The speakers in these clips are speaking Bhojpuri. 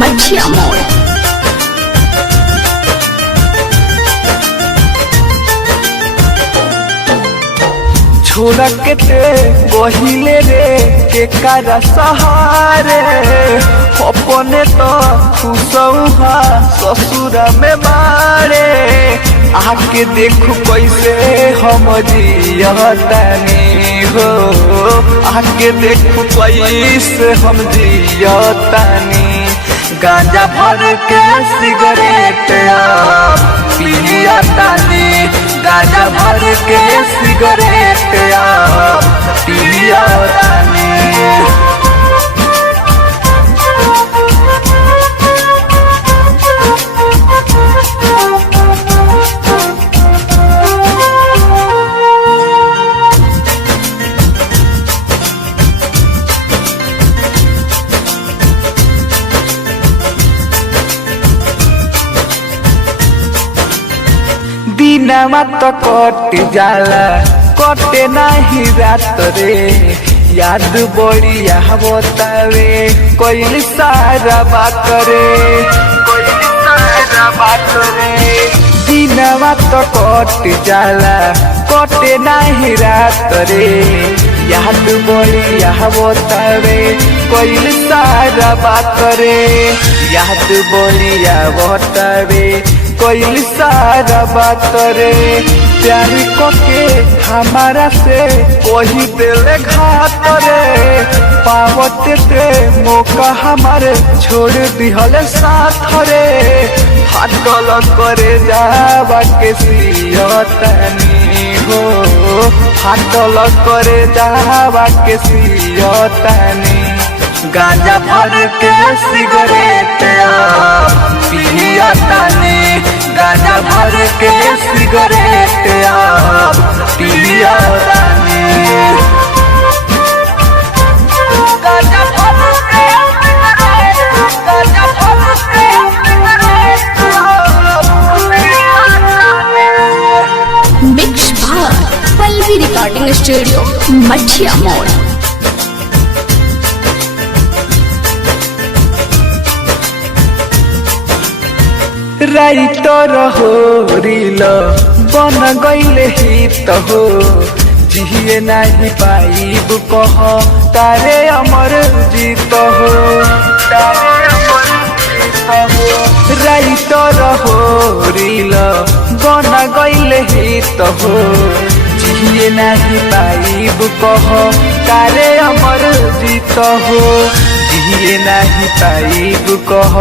मठिया मोड़। छोड़ा के ते गहिले रे के कारा सहारे अपने तो खुशौहा ससुर में मारे आके देखो कैसे हम जियतानी हो आके देखो कैसे हम जियतानी गांजा भर के सिगरेट पियतानी गांजा भर के सिगरेट पियतानी। दिनमा तो कट जाला कटे नाही रात रे याद बढ़िया बतावे कोई सारा बात रे कोई सारा बात रे दिनमा तो कट जाला कटे नाही रात रे याद बढ़िया बतावे कोई सारा बात रे याद बढ़िया बतावे कोई सारा बात रे प्यार के हमारा से कोई दिल घात रे पावत ते मौका हमारे छोड़ दिहल साथ रे हटल करे जावा के सियतानी हो हटल करे जावा के सियतानी गांजा भर के सिगरेट पियतानी गांजा भर के सिगरेट पियतानी। गांजा भर के गांजा भर के मिक्स भाग पल्लवी रिकॉर्डिंग स्टूडियो मठिया मोड़। राइटर हो रील बन गईले हित हो जिए नहीं पाइब कह तारे अमर जीत हो तारे अमर जीत हो राइटर हो रील बन गईले हित हो जिए नहीं पाइब कह तारे अमर जीत हो जिए नहीं पाइब कह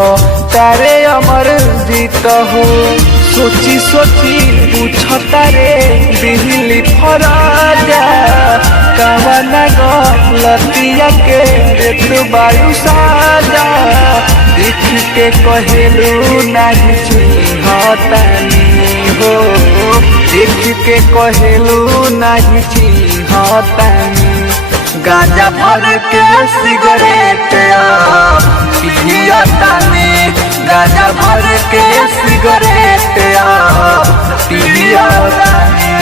तारे अमर जीत हो सोची सोची पूछता रे दिल्ली फराजा कवना गलतिया के देत बायु साजा देख के कहेलू नहीं चिन्हतानी हो देख के कहेलू नहीं चिन्हतानी गांजा भर के सिगरेट पियतानी गांजा भर के सिगरेट पियतानी।